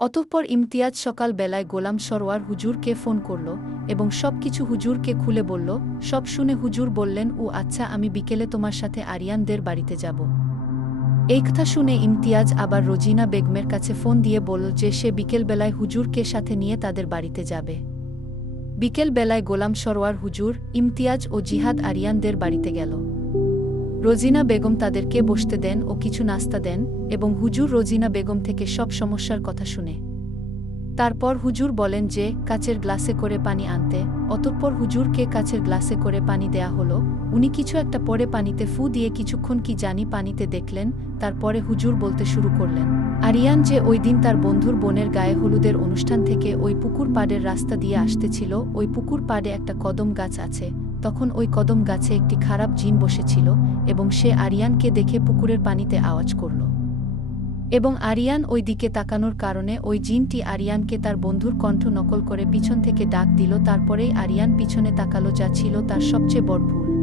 অতঃপর ইমতিয়াজ সকাল বেলায় গোলাম সরওয়ার হুজুরকে ফোন করল এবং সবকিছু হুজুরকে খুলে বলল। সব শুনে হুজুর বললেন, ও আচ্ছা, আমি বিকেলে তোমার সাথে আরিয়ানদের বাড়িতে যাব। এই কথা শুনে ইমতিয়াজ আবার রোজিনা বেগমের কাছে ফোন দিয়ে বলল যে সে বিকেলবেলায় হুজুরকে সাথে নিয়ে তাদের বাড়িতে যাবে। বিকেল বেলায় গোলাম সরওয়ার হুজুর, ইমতিয়াজ ও জিহাদ আরিয়ানদের বাড়িতে গেল। রোজিনা বেগম তাদেরকে বসতে দেন ও কিছু নাস্তা দেন এবং হুজুর রোজিনা বেগম থেকে সব সমস্যার কথা শুনে। তারপর হুজুর বলেন যে কাচের গ্লাসে করে পানি আনতে। অতঃপর হুজুরকে কাচের গ্লাসে করে পানি দেয়া হলো। উনি কিছু একটা পরে পানিতে ফু দিয়ে কিছুক্ষণ কি জানি পানিতে দেখলেন। তারপরে হুজুর বলতে শুরু করলেন, আরিয়ান যে ওই দিন তার বন্ধুর বোনের গায়ে হলুদের অনুষ্ঠান থেকে ওই পুকুর পাড়ের রাস্তা দিয়ে আসতেছিল, ওই পুকুর পাড়ে একটা কদম গাছ আছে। তখন ওই কদম গাছে একটি খারাপ জিন বসেছিল এবং সে আরিয়ানকে দেখে পুকুরের পানিতে আওয়াজ করল এবং আরিয়ান ওই দিকে তাকানোর কারণে ওই জিনটি আরিয়ানকে তার বন্ধুর কণ্ঠ নকল করে পিছন থেকে ডাক দিল। তারপরেই আরিয়ান পিছনে তাকালো, যা ছিল তার সবচেয়ে বড় ভুল।